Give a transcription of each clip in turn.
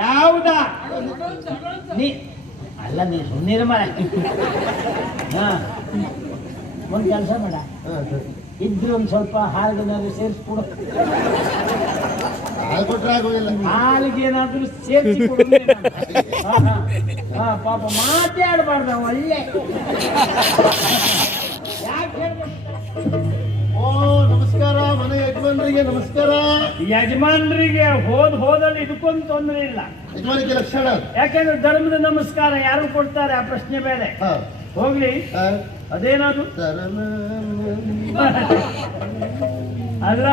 ಯಾವ್ದ ನೀ ಅಲ್ಲ ನೀ ಸುಮ್ಮನೆ ಮರ ಒಂದು ಕೆಲಸ ಮಾಡ ಇದ್ರು ಒಂದು ಸ್ವಲ್ಪ ಹಾಲಿಗೇನಾದ್ರು ಸೇರಿಸ್ಕೊಡು. ಹಾಲಿಗೆ ಏನಾದ್ರು ಸೇರಿಸಿ ಕೊಡು. ಪಾಪ ಮಾತಾಡಬಾರ್ದು ಒಳ್ಳೆ ಯಾಕೆ ಓ ನಮಸ್ಕಾರ ಮನೆ ಯಜಮಾನ್ರಿಗೆ ನಮಸ್ಕಾರ. ಯಜಮಾನ್ರಿಗೆ ಹೋದಲ್ಲಿ ಇದಕ್ಕೊಂದು ತೊಂದರೆ ಇಲ್ಲ. ಯಜಮಾನಿಗೆ ಲಕ್ಷಣ ಯಾಕೆಂದ್ರೆ ಧರ್ಮದ ನಮಸ್ಕಾರ ಯಾರು ಕೊಡ್ತಾರೆ ಆ ಪ್ರಶ್ನೆ ಬೇರೆ. ಹೋಗ್ಲಿ ಅದೇನದು ಅಲ್ಲ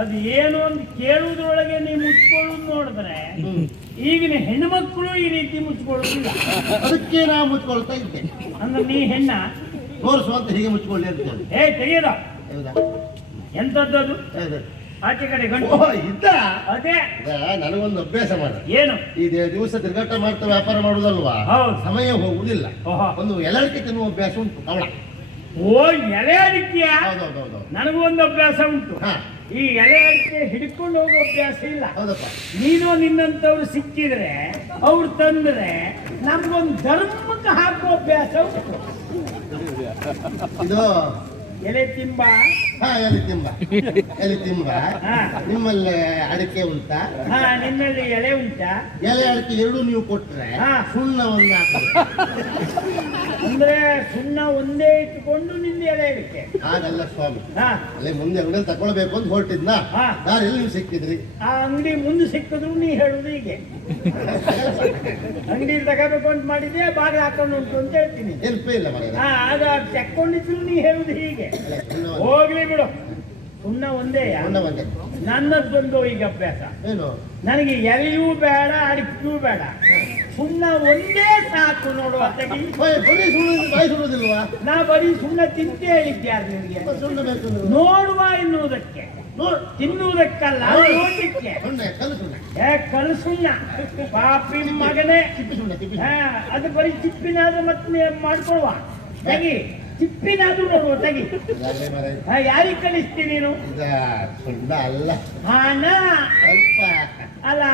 ಅದು ಏನು ಅಂತ ಕೇಳುವುದ್ರೊಳಗೆ ನೀವು ಮುಚ್ಕೊಳ್ಳೋದು ನೋಡಿದ್ರೆ ಈಗಿನ ಹೆಣ್ಮಕ್ಳು ಈ ರೀತಿ ಮುಚ್ಕೊಳ್ಳೋದಿಲ್ಲ. ಅದಕ್ಕೆ ನಾ ಮುಚ್ಕೊಳ್ತಾ ಇದ್ದೆ. ಅಂದ್ರೆ ನೀ ಹೆಣ್ಣ ತೋರಿಸುವಂತ ಹೀಗೆ ಮುಚ್ಕೊಳ್ಳಿ ಅಂತ ಹೇಳಿ. ತೆಗೀರ ಎಂತದ್ದು ಆಚೆ ಕಡೆ ಗಂಟು ಇದ್ದ ಅದೇ ನನಗೊಂದು ಅಭ್ಯಾಸ ಮಾಡ. ಏನು ಈ ದಿವಸ ತಿರುಗಾಟ ಮಾಡ್ತಾ ವ್ಯಾಪಾರ ಮಾಡುವುದಲ್ವಾ, ಸಮಯ ಹೋಗುವುದಿಲ್ಲ. ಒಂದು ಎಲಡಿಕೆ ತಿನ್ನುವ ಅಭ್ಯಾಸ ಉಂಟು ಕವಳ. ಓ ಎಲೆ ಅಡಿಕೆಯ ನನಗೂ ಒಂದು ಅಭ್ಯಾಸ ಉಂಟು. ಈ ಎಲೆ ಅಡಿಕೆ ಹಿಡ್ಕೊಂಡು ಹೋಗೋ ಅಭ್ಯಾಸ ಇಲ್ಲ. ನೀನು ನಿನ್ನಂತವ್ರು ಸಿಕ್ಕಿದ್ರೆ ಅವ್ರು ತಂದ್ರೆ ನಮ್ಗೊಂದು ಧರ್ಮಕ್ಕೆ ಹಾಕೋ ಅಭ್ಯಾಸ ಉಂಟು. ಇದು ಎಲೆ ತಿಂಬ ಎಲೆ ತಿಂಬ ನಿಮ್ಮಲ್ಲಿ ಅಡಿಕೆ ಉಂಟಾ? ನಿಮ್ಮಲ್ಲಿ ಎಲೆ ಉಂಟಾ? ಎಲೆ ಅಡಿಕೆ ಎರಡು ನೀವು ಕೊಟ್ರೆ ಸುಣ್ಣವನ್ನು ಅಂದ್ರೆ ಸುಣ್ಣ ಒಂದೇ ಇಟ್ಟುಕೊಂಡು ನಿಂದ ಎಲೆ ಅಡಿಕೆ ಹಾಗಲ್ಲ ಸ್ವಾಮಿ. ಅಲ್ಲೇ ಮುಂದೆ ಅಂಗಡಿಯಲ್ಲಿ ತಗೊಳ್ಬೇಕು ಅಂತ ಹೊರಟಿದ್ನ, ನಾನು ಎಲ್ಲಿ ನೀವು ಸಿಕ್ಕಿದ್ರಿ? ಆ ಅಂಗಡಿ ಮುಂದೆ ಸಿಕ್ಕಿದ್ರು ನೀ ಹೇಳುದು ಹೀಗೆ ಅಂಗಡಿ ತಗೋಬೇಕು ಅಂತ ಮಾಡಿದ್ದೆ ಬಾಗಿಲು ಹಾಕೊಂಡು ಉಂಟು ಅಂತ ಹೇಳ್ತೀನಿ. ಹೆಲ್ಪೇ ಇಲ್ಲ ಮಗ. ಆಗ ತೆಕ್ಕೊಂಡಿದ್ರು ನೀ ಹೇಳುದು ಹೀಗೆ. ಹೋಗ್ಲಿ ಬಿಡು, ಸುಣ್ಣ ಒಂದೇ. ನನ್ನದೊಂದು ಈಗ ಅಭ್ಯಾಸ ಏನು, ನನಗೆ ಎಲೆಯೂ ಬೇಡ ಅಡಿಕೆಯೂ ಬೇಡ, ಸುಣ್ಣ ಒಂದೇ ಸಾಕು. ನೋಡುವ ಸುಡುದಿಲ್ವಾ? ನಾ ಬರೀ ಸುಣ್ಣ ತಿಂತೇ ಹೇಳಿದ್ಯಾರು ನಿಮಗೆ? ನೋಡುವ ಎನ್ನುವುದಕ್ಕೆ, ತಿನ್ನುವುದಕ್ಕಲ್ಲ, ನೋಡ್ಲಿಕ್ಕೆ. ಕಲಸುಣ್ಣ ಪಾಪಿ ಮಗನೇ. ಅದು ಬರೀ ಚಿಪ್ಪಿನಾದ್ರೂ ಮತ್ತೆ ಮಾಡ್ಕೊಳುವ ತೆಗಿ, ಚಿಪ್ಪಿನಾದ್ರೂ ನೋಡುವ ತೆಗಿ. ಯಾರಿಗೆ ಕಲಿಸ್ತೀನಿ ನೀನು? ಅಲ್ಲ ಹಣ ಅಲ್ಲ.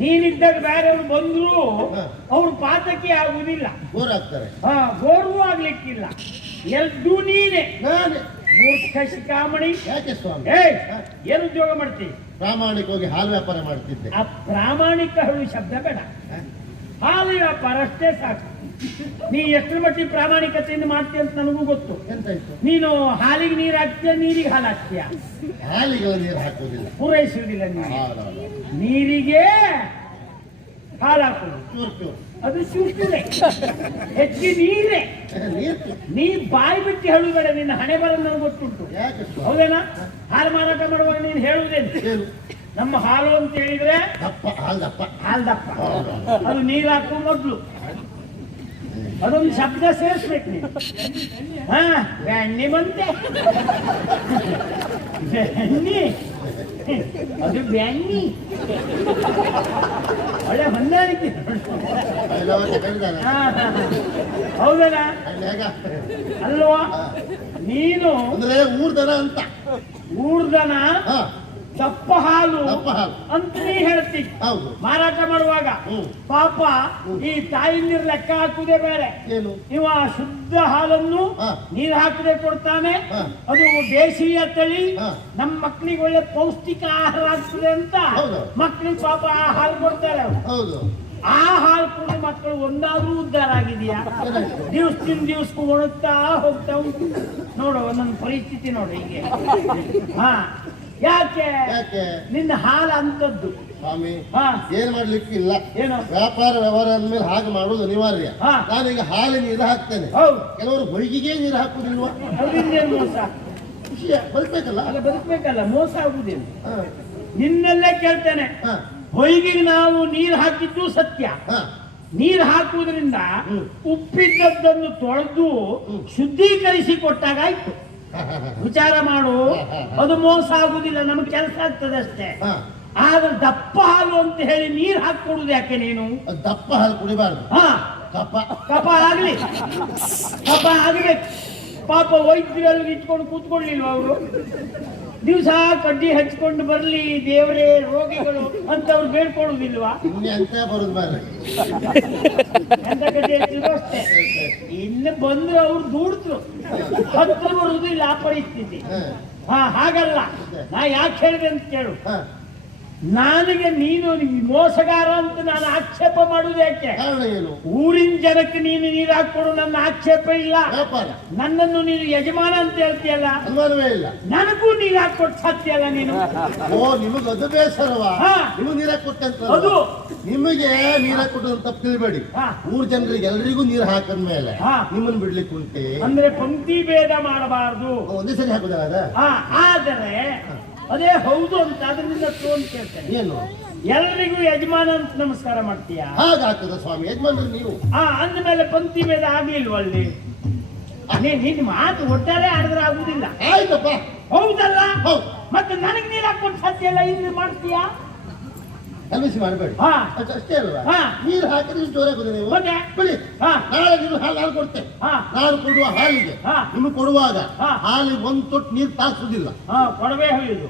ನೀನಿದ್ದಾಗ ಬೇರೆಯವರು ಬಂದ್ರು ಅವ್ರು ಪಾತಕಿ ಆಗುವುದಿಲ್ಲ, ಗೋರ್ಗೂ ಆಗ್ಲಿಕ್ಕಿಲ್ಲ. ಎಲ್ದು ನೀನೆ. ಮೂರ್ಖ ಶಿಖಾಮಣಿ. ಯಾಕೆ ಸ್ವಾಮಿ? ಏನು ಉದ್ಯೋಗ ಮಾಡ್ತೀವಿ? ಪ್ರಾಮಾಣಿಕವಾಗಿ ಹಾಲು ವ್ಯಾಪಾರ ಮಾಡ್ತಿದ್ದೆ. ಆ ಪ್ರಾಮಾಣಿಕ ಹೇಳುವ ಶಬ್ದ ಬೇಡ, ಹಾಲು ವ್ಯಾಪಾರ ಅಷ್ಟೇ ಸಾಕು. ನೀ ಎಷ್ಟು ಮಟ್ಟಿಗೆ ಪ್ರಾಮಾಣಿಕತೆಯಿಂದ ಮಾಡ್ತೀಯ ಅಂತ ನನಗೂ ಗೊತ್ತು. ನೀನು ಹಾಲಿಗೆ ನೀರು ಹಾಕ್ತೀಯ, ನೀರಿಗೆ ಹಾಲು ಹಾಕ್ತೀಯ. ಹಾಲಿಗೆಲ್ಲ ನೀರು ಹಾಕುವುದಿಲ್ಲ, ಪೂರೈಸುವುದಿಲ್ಲ. ನೀರಿಗೆ ಹಾಲು ಹಾಕುವುದು ಅದು ಚೂರ್ಚೂರೆ, ಹೆಚ್ಚಿ ನೀರೇ. ನೀ ಬಾಯಿ ಬಿಟ್ಟು ಹೇಳುವುದರ ನಿನ್ನ ಹಣೆ ಬರೋದು ನನಗೆ ಗೊತ್ತುಂಟು. ಹೌದೇನಾ? ಹಾಲು ಮಾರಾಟ ಮಾಡುವಾಗ ನೀನು ಹೇಳುವುದೇನು? ನಮ್ಮ ಹಾಲು ಅಂತ ಹೇಳಿದ್ರೆ ಹಾಲು ದಪ್ಪ, ಅದು ನೀರು ಹಾಕುವ ಮೊದಲು ಅದೊಂದು ಶಬ್ದ ಸೇರಿಸ್ಬೇಕು ನೀನು. ಬೆಣ್ಣೆ ಬಂತೆ, ಬೆಣ್ಣಿ, ಅದು ಬೆಣ್ಣಿ. ಒಳ್ಳೆ ಹೊಂದಾಣಿಕೆ. ಹೌದಲ್ಲ ಅಲ್ವಾ? ನೀನು ಊರ್ದನ ಅಂತ, ಊರ್ದನ ದಪ್ಪ ಹಾಲು ಅಂತ ನೀ ಹೇಳ್ತಿ. ಮಾರಾಟ ಮಾಡುವಾಗ ಪಾಪ ಈ ತಾಯಿನೀರು ಲೆಕ್ಕ ಹಾಕುವುದೇ ಬೇರೆ. ಇವ ಶುದ್ಧ ಹಾಲನ್ನು ನೀರು ಹಾಕದೆ ಕೊಡ್ತಾನೆ. ಅದು ದೇಶೀಯ ತಳಿ, ನಮ್ಮ ಮಕ್ಕಳಿಗೆ ಒಳ್ಳೆ ಪೌಷ್ಟಿಕ ಆಹಾರ ಆಗ್ತದೆ ಅಂತ ಮಕ್ಕಳಿಗೆ ಪಾಪ ಆ ಹಾಲು ಕೊಡ್ತಾರೆ. ಆ ಹಾಲು ಕೂಡ ಮಕ್ಕಳು ಒಂದಾದ್ರೂ ಉದ್ಧಾರ ಆಗಿದೆಯಾ? ದಿವ್ಸಕ್ಕೂ ಒಣಗ್ತಾ ಹೋಗ್ತಾ ಉಂಟು. ನೋಡು ನನ್ನ ಪರಿಸ್ಥಿತಿ ನೋಡು ಹೀಗೆ. ಯಾಕೆ? ನಿನ್ನ ಹಾಲು ಅಂತದ್ದು ಸ್ವಾಮಿ. ಏನ್ ಮಾಡ್ಲಿಕ್ಕಿಲ್ಲ, ಏನು ವ್ಯಾಪಾರ ವ್ಯವಹಾರ ಅಂದ್ಮೇಲೆ ಹಾಗೆ ಮಾಡುವುದು ಅನಿವಾರ್ಯ. ನಾನೀಗ ಹಾಲಿನ ನೀರು ಹಾಕ್ತೇನೆ, ಕೆಲವರು ಹೊಯ್ಗಿಗೆ ನೀರು ಹಾಕುದಿಲ್ವಾ? ಮೋಸ ವಿಷಯ ಬದುಕಬೇಕಲ್ಲ. ಬದುಕಬೇಕಲ್ಲ, ಮೋಸ ಆಗುದೇನು? ನಿನ್ನಲ್ಲೇ ಕೇಳ್ತೇನೆ, ಹೊಯ್ಗಿಗೆ ನಾವು ನೀರು ಹಾಕಿದ್ದು ಸತ್ಯ, ನೀರು ಹಾಕುವುದರಿಂದ ಉಪ್ಪಿದ್ದದ್ದನ್ನು ತೊಳೆದು ಶುದ್ಧೀಕರಿಸಿ ಕೊಟ್ಟಾಗಾಯ್ತು. ವಿಚಾರ ಮಾಡು, ಅದು ಮೋಸ ಆಗುದಿಲ್ಲ, ನಮ್ಗೆ ಕೆಲಸ ಆಗ್ತದೆ ಅಷ್ಟೇ. ಆದ್ರೆ ದಪ್ಪ ಹಾಲು ಅಂತ ಹೇಳಿ ನೀರು ಹಾಕೊಡುದು ಯಾಕೆ ನೀನು? ದಪ್ಪ ಹಾಲು ಕುಡಿಬಾರ್ದು. ಕಪ ಆಗ್ಲಿ, ಕಪ ಆಗ್ಬೇಕು. ಪಾಪ ವೈದ್ಯರಲ್ಲಿ ಇಟ್ಕೊಂಡು ಕೂತ್ಕೊಳ್ಳಿಲ್ವ ಅವರು? ದಿವಸ ಕಡ್ಡಿ ಹಚ್ಕೊಂಡು ಬರ್ಲಿ ದೇವರೇ ರೋಗಿಗಳು ಅಂತ ಅವ್ರು ಬೇಡ್ಕೊಳ್ಳುದಿಲ್ವಾ? ಎಂತ ಬರುದು ಬಾರ್ರಿ, ಎಂತ ಕಡ್ಡಿ ಹಚ್ಚಿದ್ರು ಅಷ್ಟೇ. ಇನ್ನು ಬಂದ್ರೆ ಅವ್ರು ದೂಡ್ತರು, ಹತ್ರ ಬರುವುದಿಲ್ಲ ಆ ಪರಿಸ್ಥಿತಿ. ಹಾಗಲ್ಲ. ನಾ ಯಾಕೆ ಹೇಳಿದೆ ಅಂತ ಕೇಳು. ನನಗೆ ನೀನು ಮೋಸಗಾರ ಅಂತ ನಾನು ಆಕ್ಷೇಪ ಮಾಡುವುದು ಯಾಕೆ? ಊರಿನ ಜನಕ್ಕೆ ನೀನು ನೀರು ಹಾಕೊಡು, ನನ್ನ ಆಕ್ಷೇಪ ಇಲ್ಲ. ನನ್ನನ್ನು ನೀನು ಯಜಮಾನ ಅಂತ ಹೇಳ್ತೀಯಲ್ಲ, ನನಗೂ ನೀರು ಹಾಕೊಟ್ಟು ಸಾಧ್ಯ ಅಲ್ಲ ನೀನು. ನಿಮಗೆ ಅದು ಬೇಸರವಾ? ನಿಮಗೆ ನೀರು ಹಾಕೊಟ್ಟಂತ ಅದು ನಿಮಗೆ ನೀರು ಹಾಕೊಟ್ಟು ತಪ್ಪು ತಿಳಿಬೇಡಿ. ಊರ್ ಜನರಿಗೆ ಎಲ್ರಿಗೂ ನೀರು ಹಾಕದ್ಮೇಲೆ ನಿಮ್ಮನ್ನು ಬಿಡ್ಲಿಕ್ಕೆ ಉಂಟೆ ಅಂದ್ರೆ ಪಂಕ್ತಿ ಭೇದ ಮಾಡಬಾರದು. ಒಂದೇ ಸರಿ ಹಾಕುದಾದ. ಆದರೆ ಅದೇ ಹೌದು ಅಂತ ಅದರಿಂದ ಅಂತ ಕೇಳ್ತೇನೆ. ಏನು ಎಲ್ರಿಗೂ ಯಜಮಾನ ಅಂತ ನಮಸ್ಕಾರ ಮಾಡ್ತೀಯ? ಹಾಗಾಗ್ತದ ಸ್ವಾಮಿ, ಯಜಮಾನ್ರು ನೀವು. ಅಂದ್ಮೇಲೆ ಪಂಕ್ತಿ ಭೇದ ಆಗ್ಲಿಲ್ವ ಅಲ್ಲಿ? ನಿನ್ ಮಾತು ಒಟ್ಟಾರೆ ಆಡಿದ್ರೆ ಆಗುದಿಲ್ಲ. ಆಯ್ತಪ್ಪ, ಹೌದಲ್ಲ? ಮತ್ತೆ ನನಗೆ ನೀರು ಹಾಕೊಂಡು ಸಾಧ್ಯ ಇಲ್ಲ, ಇಲ್ಲಿ ಮಾಡ್ತೀಯಾ? ಕಲ್ಮಿಸಿ ಮಾಡಬೇಡಿ ಅಷ್ಟೇ ಅಲ್ವಾ? ನೀರು ಹಾಕಿದ್ರೆ ಜೋರಾಗುದು ನೀವು ಬಿಡಿ. ನಾಳೆ ನೀವು ಹಾಲು ಕೊಡ್ತೇನೆ. ನಾನು ಕೊಡುವ ಹಾಲಿಗೆ ನಿಮಗೆ ಕೊಡುವಾಗ ಹಾಲಿಗೆ ಒಂದು ತೊಟ್ಟು ನೀರು ತಾಗಿಸುದಿಲ್ಲ. ಕೊಡವೇ ಹೊಯ್ಯುದು,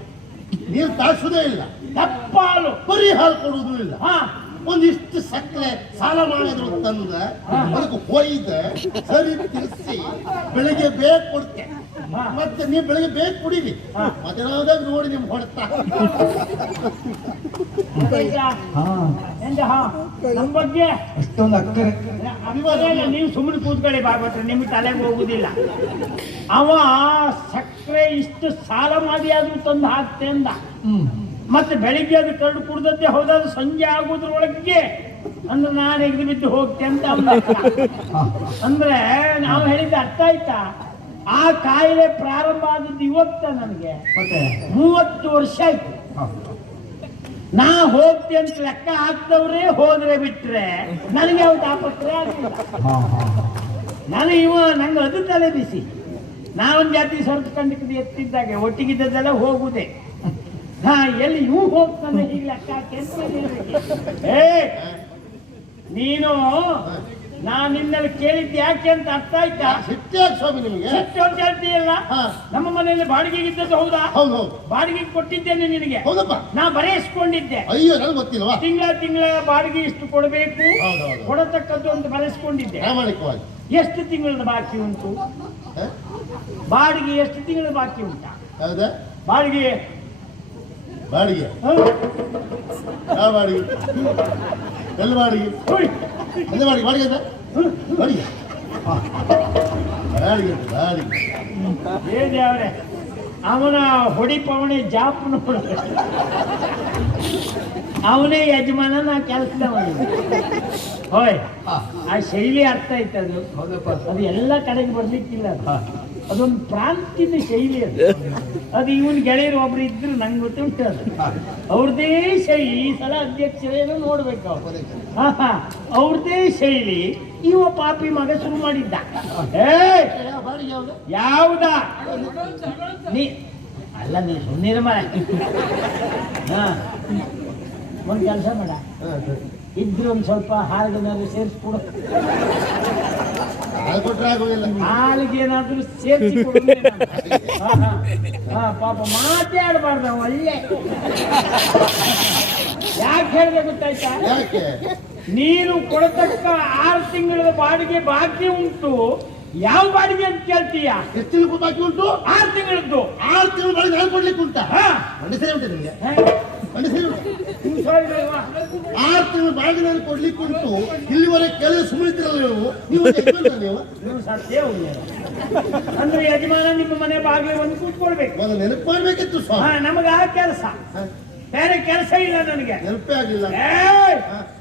ನೀರು ತಾಗಿಸುದೇ ಇಲ್ಲ. ದಪ್ಪ ಹಾಲು ಬರೀ ಹಾಲು ಕೊಡುವುದೂ ಇಲ್ಲ. ಒಂದಿಷ್ಟು ಸಕ್ಕರೆ ಸಾಲ ಮಾಡಿದ್ರು ತಂದ ಅದಕ್ಕೆ ಹೊಯ್ದ ಸರಿ ತಿರ್ಸಿ ಬೆಳಿಗ್ಗೆ ಬೇಗ ಕೊಡ್ತೆ. ಮತ್ತೆ ನೀವು ಬೆಳಿಗ್ಗೆ ಬೇಗ ಕುಡೀರಿ, ಮತ್ತೆ ನಾವ್ದಾಗ ನೋಡಿ ನಿಮ್ಗೆ ಹೊಡ್ತಾ. ನಮ್ ಬಗ್ಗೆ ಅಷ್ಟೊಂದು ಅಕ್ಕರೆ ನೀವು ಸುಮ್ಮನೆ ಕೂತ್ಕೊಳ್ಳಿ ಬಾಗ್ಬಿಟ್ರೆ ನಿಮ್ಗೆ ತಲೆಗೆ ಹೋಗುದಿಲ್ಲ. ಅವ ಸಕ್ಕರೆ ಇಷ್ಟು ಸಾಲ ಮಾಡಿ ಆದ್ರೂ ತಂದು ಹಾಕ್ತೆ ಅಂದ. ಮತ್ತೆ ಬೆಳಿಗ್ಗೆ ಅದು ಕರಡು ಕುಡ್ದದ್ದೇ ಹೌದಾದ್ರು ಸಂಜೆ ಆಗೋದ್ರೊಳಗೆ ಅಂದ್ರೆ ನಾನು ಎಗ್ದು ಬಿದ್ದು ಹೋಗ್ತೆ ಅಂತ ಅಂದ್ರೆ ನಾವು ಹೇಳಿದ್ದ ಅರ್ಥ ಆಯ್ತಾ? ಆ ಕಾಯಿಲೆ ಪ್ರಾರಂಭ ಆದದ್ದು ಇವತ್ತ ನನಗೆ 30 ವರ್ಷ ಆಯ್ತು. ನಾ ಹೋಗ್ತೆ ಅಂತ ಲೆಕ್ಕ ಹಾಕ್ದವ್ರೆ ಹೋದ್ರೆ ಬಿಟ್ರೆ ನನಗೆ ಅವ್ರು ತಾಪತ್ರೆ ಆಗ್ತಿಲ್ಲ. ನಂಗೆ ಅದು ತಲೆ ಬಿಸಿ. ನಾವೊಂದು ಜಾತಿ ಸ್ವಲ್ಪ ಕಂಡಿದ್ದು ಎತ್ತಿದ್ದಾಗೆ ಒಟ್ಟಿಗಿದ್ದದೆಲ್ಲ ಹೋಗುದೇ. ಎಲ್ಲಿ ಇವು ಹೋಗ್ತಾನೆ ಹೀಗೆ ಲೆಕ್ಕ ನೀನು ನಾನು ನಿನ್ನಲ್ಲಿ ಕೇಳಿದ್ದು ಯಾಕೆ ಅಂತ ಅರ್ಥ ಆಯ್ತಾ? ಸ್ವಾಮಿ ನಿಮಗೆ ಸಿಟ್ಟು ಅಂತ ಹೇಳ್ತೀಯಲ್ಲ. ನಮ್ಮ ಮನೆಯಲ್ಲಿ ಬಾಡಿಗೆಗೆ ಇದ್ದದ್ದು ಹೌದಾ? ಬಾಡಿಗೆಗೆ ಕೊಟ್ಟಿದ್ದೇನೆ ನಿನಗೆ. ನಾ ಬರೆಸ್ಕೊಂಡಿದ್ದೆ. ಅಯ್ಯೋ ನನಗೆ ಗೊತ್ತಿಲ್ವಾ? ತಿಂಗಳ ಬಾಡಿಗೆ ಇಷ್ಟು ಕೊಡಬೇಕು, ಕೊಡತಕ್ಕದ್ದು ಅಂತ ಬರೆಸ್ಕೊಂಡಿದ್ದೆ. ಎಷ್ಟು ತಿಂಗಳದ ಬಾಕಿ ಉಂಟು? ಬಾಡಿಗೆ ಎಷ್ಟು ತಿಂಗಳ ಬಾಕಿ ಉಂಟಾ? ಬಾಡಿಗೆ ಬಾಡಿಗೆ ಯಾವ ಬಾಡಿಗೆ? ಎಲ್ಲಿ ಬಾಡಿಗೆ? ಎಲ್ಲಿ ಬಾಡಿಗೆ? ಬಾಡಿಗೆ ಅಂತ ಬಾಡಿಗೆ ಬಾಡಿಗೆ ಬಾಡಿಗೆ ಹೇಳಿ ಅವನ ಹೊಡಿಪವಣೆ ಜಾಪನ ಅವನೇ ಯಜಮಾನ, ನಾ ಕೆಲಸದವ. ಹೋಯ್ ಆ ಶೈಲಿ ಅರ್ಥ ಆಯ್ತು. ಅದು ಎಲ್ಲ ಕಡೆಗೆ ಬರ್ಲಿಕ್ಕಿಲ್ಲ. ಅದೊಂದು ಪ್ರಾಂತ್ಯದ ಶೈಲಿ. ಅದು ಇವನ್ ಗೆಳೆಯರು ಒಬ್ರು ಇದ್ರು ನಂಗೆ ಗೊತ್ತುಂಟು. ಅದು ಅವ್ರದೇ ಶೈಲಿ. ಈ ಸಲ ಅಧ್ಯಕ್ಷರೇನೋ ನೋಡ್ಬೇಕು. ಅವ್ರದೇ ಶೈಲಿ. ಇವ ಪಾಪಿ ಮಗ ಶುರು ಮಾಡಿದ್ದ. ಯಾವ್ದ ನೀ ಅಲ್ಲ, ನೀ ಸುಮ್ಮನೆ ಮರ. ಒಂದ್ ಕೆಲಸ ಮಾಡ, ಇದ್ರು ಒಂದ್ ಸ್ವಲ್ಪ ಹಾಲಿಗೆ ಸೇರಿಸ್ಕೊಡು. ಹಾಲಿಗೆ ಏನಾದ್ರು ಸೇರಿಸಿ ಕೊಡು. ಪಾಪ ಮಾತಾಡಬಾರ್ದು ನಾವು ಒಳ್ಳೆ. ಯಾಕೆ ಹೇಳಿದೆ ಗೊತ್ತಾಯ್ತಾ? ನೀನು ಕೊಡತಕ್ಕ 6 ತಿಂಗಳ ಬಾಡಿಗೆ ಬಾಕಿ ಉಂಟು. ಯಾವ ಬಾಡಿಗೆ ಅಂತ ಕೇಳ್ತೀಯ? ಎಷ್ಟು ತಿಂಗಳು ಬಾಕಿ ಉಂಟು? 6 ತಿಂಗಳದ್ದು. 6 ತಿಂಗಳು ಬಾಡಿಗೆ ನಾನು ಕೊಡ್ಲಿಕ್ಕೆ ಉಂಟಾ? ಸರಿ ಉಂಟು ನಿಮಗೆ? 6 ತಿಂಗಳು ಬಾಡಿಗೆ ನಾನು ಕೊಡ್ಲಿಕ್ಕೆ ಉಂಟು. ಇಲ್ಲಿವರೆಗೆ ಕೆಲವು ಸುಮ್ಮನಿದ್ರಲ್ಲ ನೀವು ಸತ್ಯ ಅಂದ್ರೆ ಯಜಮಾನ ನಿಮ್ಮ ಮನೆ ಬಾಗಿಲು ಒಂದು ಕೂತ್ಕೊಳ್ಬೇಕು. ನೆನಪು ಮಾಡ್ಬೇಕಿತ್ತು ನಮಗ ಆ ಕೆಲಸ, ಬೇರೆ ಕೆಲಸ ಇಲ್ಲ ನನಗೆ. ನೆನಪೇ ಆಗಿಲ್ಲ.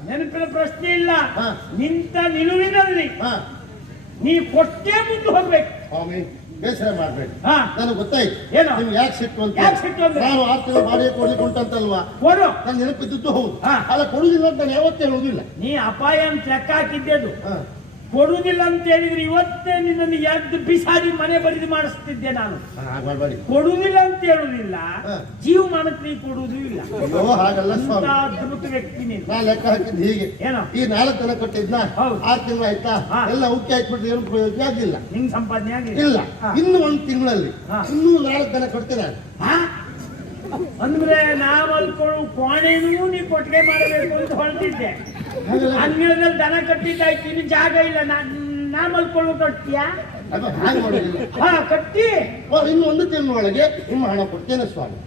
ನೆನಪಿನ ಪ್ರಶ್ನೆ ಇಲ್ಲ. ನಿಂತ ನಿಲುವಿನಲ್ಲಿ ನೀ ಕೊಟ್ಟೇ ಮುಂದೆ ಹೋಗ್ಬೇಕು. ಸ್ವಾಮಿ ಬೇಸರ ಮಾಡ್ಬೇಡಿ. ಹಾ. ನನಗೆ ಗೊತ್ತಾಯ್ತು ಏನು? ನೀವು ಯಾಕೆ ಸಿಟ್ಟು ಅಂತ. ಯಾಕೆ ಸಿಟ್ಟು ಅಂದ್ರೆ? ನಾನು 6 ತಿಂಗಳು ಬಾಡಿಗೆ ಕೊಡ್ಲಿಕ್ಕೆ ಉಂಟಂತಲ್ವಾ, ಕೊಡು. ನನ್ನ ನೆನಪಿದ್ದು ಹೌದು. ಹಾ. ಅಲ್ಲ ಕೊಡುದಿಲ್ಲ ಅಂತ ನಾನು ಯಾವತ್ತೇ ಹೇಳುದಿಲ್ಲ. ನೀ ಅಪಾಯ ಅಂತ ಲೆಕ್ಕ ಹಾಕಿದ್ದೆದು. ಹಾ. ಕೊಡುವುದಿಲ್ಲ ಅಂತ ಹೇಳಿದ್ರೆ ಇವತ್ತೇ ನಿನ್ನನ್ನು ಎದ್ದು ಬಿಸಾಡಿ ಮನೆ ಬರಿದು ಮಾಡಿಸ್ತಿದ್ದೆ ನಾನು. ಮಾಡಬೇಡಿ. ಕೊಡುವುದಿಲ್ಲ ಅಂತ ಹೇಳುದಿಲ್ಲ, ಹಾ. ಜೀವಮಾನಕ್ಕೆ ನೀ ಕೊಡುವುದೂ ಇಲ್ಲ. ಅಯ್ಯೋ ಹಾಗಲ್ಲ ಸ್ವಾಮಿ, ಅದ್ಭುತ ವ್ಯಕ್ತಿ ನೀನು. ನಾ ಲೆಕ್ಕ ಹಾಕಿದ್ದು ಹೀಗೆ. ಏನೋ ಈ 4 ದಿನ ಕೊಟ್ಟಿದ್ನ, ಹೌದು. 6 ತಿಂಗಳು ಆಯ್ತಾ, ಹಾ. ಎಲ್ಲ ಉಕ್ಕಿ ಹಾಕ್ಬಿಟ್ರೆ ಏನು ಪ್ರಯೋಜನ ಆಗ್ಲಿಲ್ಲ. ನಿಂಗ್ ಸಂಪಾದನೆ ಆಗಿಲ್ಲ. ಇಲ್ಲ, ಹಾ. ಇನ್ನು 1 ತಿಂಗಳಲ್ಲಿ ಹಾ. ಇನ್ನೂ 4 ದಿನ ಕೊಡ್ತೇನೆ ನಾನು. ಹಾ? ಅಂದ್ರೆ ನಾ ಮಲ್ಕೊಳ್ಳು ಕೋಣೆನೂ ನೀ ಕೊಟ್ಟಿಗೆ ಮಾಡಬೇಕು ಅಂತ ಹೊರಟಿದ್ದೆ. ಅಂಗಳದಲ್ಲಿ ದನ ಕಟ್ಟಿದ್ದಾಯ್ತು, ಇನ್ನು ಜಾಗ ಇಲ್ಲ, ನಾ ಮಲ್ಕೊಳ್ಳು ಕಟ್ತೀಯಾ? ಅದು ಹಾಗೆ ಮಾಡೋದಿಲ್ಲ. ಹಾ ಕಟ್ಟಿ. ಇನ್ನು 1 ತಿಂಗಳೊಳಗೆ ನಿಮ್ಮ ಹಣ ಕೊಡ್ತೇನೆ ಸ್ವಾಮಿ.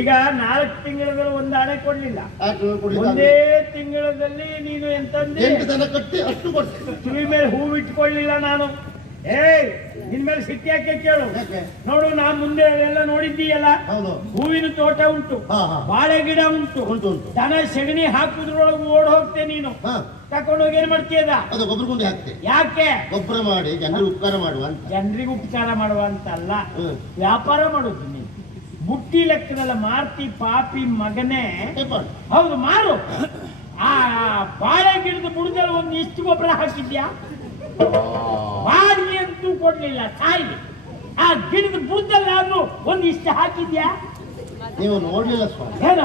ಈಗ 4 ತಿಂಗಳಲ್ಲಿ ಒಂದು ಹಣ ಕೊಡ್ಲಿಲ್ಲ, 6 ತಿಂಗಳು ಕೊಡ್ಲಿಕ್ಕೆ ಒಂದೇ ತಿಂಗಳಲ್ಲಿ ನೀನು ಎಂತಂದ್ರೆ 8 ದಿನ ಕಟ್ಟಿ ಅಷ್ಟು ಕೊಡ್ತೇನೆ. ಕಿವಿ ಮೇಲೆ ಹೂವು ಇಟ್ಕೊಳ್ಳಿಲ್ಲ ನಾನು. ನಿನ್ ಮೇಲೆ ಸಿಟ್ಟಿ ಯಾಕೆ ಕೇಳು. ಯಾಕೆ? ನೋಡು, ನಾ ಮುಂದೆ ಎಲ್ಲ ನೋಡಿದ್ದೀಯಲ್ಲ, ಹೌದು. ಹೂವಿನ ತೋಟ ಉಂಟು, ಹಾ, ಹಾ. ಬಾಳೆ ಗಿಡ ಉಂಟು, ಉಂಟು. ದನ ಸೆಗಣಿ ಹಾಕುದ್ರೊಳಗೆ ಓಡ್ ಹೋಗ್ತೆ ನೀನು. ಹಾ. ತಕೊಂಡೋಗಿ ಏನ್ ಮಾಡ್ತೀಯದ? ಅದು ಗೊಬ್ಬರ ಗುಂಡಿ ಹಾಕ್ತೆ. ಯಾಕೆ? ಗೊಬ್ಬರ ಮಾಡಿ ಜನರಿಗೆ ಉಪಕಾರ ಮಾಡುವ ಅಂತ. ಜನರಿಗೆ ಉಪಚಾರ ಮಾಡುವ ಅಂತಲ್ಲ, ಹ್ಮ್. ವ್ಯಾಪಾರ ಮಾಡೋದು ನೀನು. ಬುಟ್ಟಿ ಲೆಕ್ಕದಲ್ಲ ಮಾರ್ತಿ ಪಾಪಿ ಮಗನೇ. ಏಪಾಡು. ಹೌದು, ಮಾರು. ಆ ಬಾಳೆ ಗಿಡದ ಬುಡದಲ್ಲಿ ಒಂದು ಇಷ್ಟು ಗೊಬ್ಬರ ಹಾಕಿದ್ಯಾ? ಬಾಡಿಗೆ ಅಂತೂ ಕೊಡ್ಲಿಲ್ಲ, ಸಾಯಿಲಿ. ಆ ಗಿಡದ ಬುಡದಲ್ಲಾದ್ರೂ ಒಂದು ಇಷ್ಟು ಹಾಕಿದ್ಯಾ? ನೀವು ನೋಡ್ಲಿಲ್ಲ ಸ್ವಾಮಿ. ಏನ?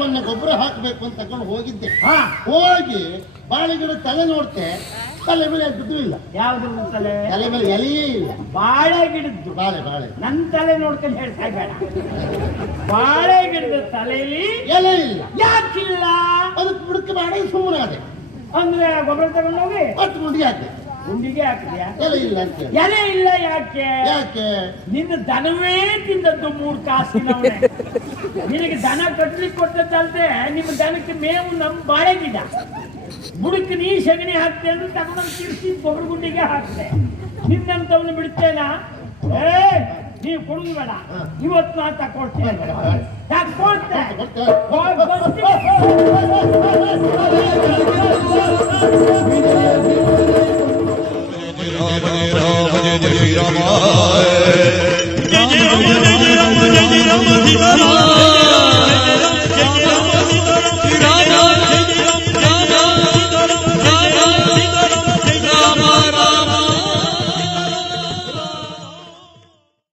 ಮೊನ್ನೆ ಗೊಬ್ಬರ ಹಾಕ್ಬೇಕು ಅಂತ ತಕೊಂಡು ಹೋಗಿದ್ದೆ. ಹಾ. ಹೋಗಿ ಬಾಳೆ ಗಿಡ ತಲೆ ನೋಡ್ತೆ, ತಲೆ ಮೇಲೆ ಬಿದ್ದು ಇಲ್ಲ. ಯಾವ್ದು ತಲೆ? ತಲೆ ಮೇಲೆ ಎಲೆಯೇ ಇಲ್ಲ. ಬಾಳೆ ಗಿಡದ್ದು. ಬಾಳೆ ಬಾಳೆ ನನ್ ತಲೆ ನೋಡ್ಕೊಂಡು ಹೇಳ್ತಾ ಬೇಡ. ಬಾಳೆ ಗಿಡದ ತಲೆಯಲ್ಲಿ ಎಲೆ ಇಲ್ಲ. ಯಾಕಿಲ್ಲ? ಅದಕ್ಕೆ ಬುಡಕ್ಕೆ ಬಾಳೆ ಸುಮ್ಮನೆ ಅದೇ ಅಂದ್ರೆ ಗೊಬ್ಬರ ತಗೊಂಡೋಗಿ ಹತ್ತು ಗುಂಡಿಗೆ ಹಾಕಿ ಗುಂಡಿಗೆ ಹಾಕಿದ್ಯಾ? ಎಲೆ ಇಲ್ಲ ಅಂತ ಹೇಳಿ. ಎಲೆ ಇಲ್ಲ ಯಾಕೆ? ಯಾಕೆ? ನಿನ್ನ ದನವೇ ತಿಂದದ್ದು 3 ಕಾಸಿನವನೇ. ನಿನಗೆ ದನ ಕಟ್ಲಿಕ್ಕೆ ಕೊಟ್ಟದ್ದಲ್ದೆ ನಿಮ್ಮ ದನಕ್ಕೆ ಮೇವು ನಮ್ಮ ಬಾಳೆ ಗಿಡ. ಬುಡಕ್ಕೆ ನೀ ಸಗಣಿ ಹಾಕ್ತೆ ಅಂದ್ರೆ ತಗೊಂಡು ತಿರ್ಸಿ ಗೊಬ್ಬರ ಗುಂಡಿಗೆ ಹಾಕ್ತೆ. ನಿನ್ನಂತವನು ಬಿಡ್ತೇನಾ? ನೀವು ಕೊಡುದು ಬೇಡ, ಇವತ್ತು ನಾ ತಕೊಳ್ತೇನೆ. ತಕೊಳ್ತೆ. Jai Ram, Jai Ram, Jai Ram, Jai Ram, Jai Ram.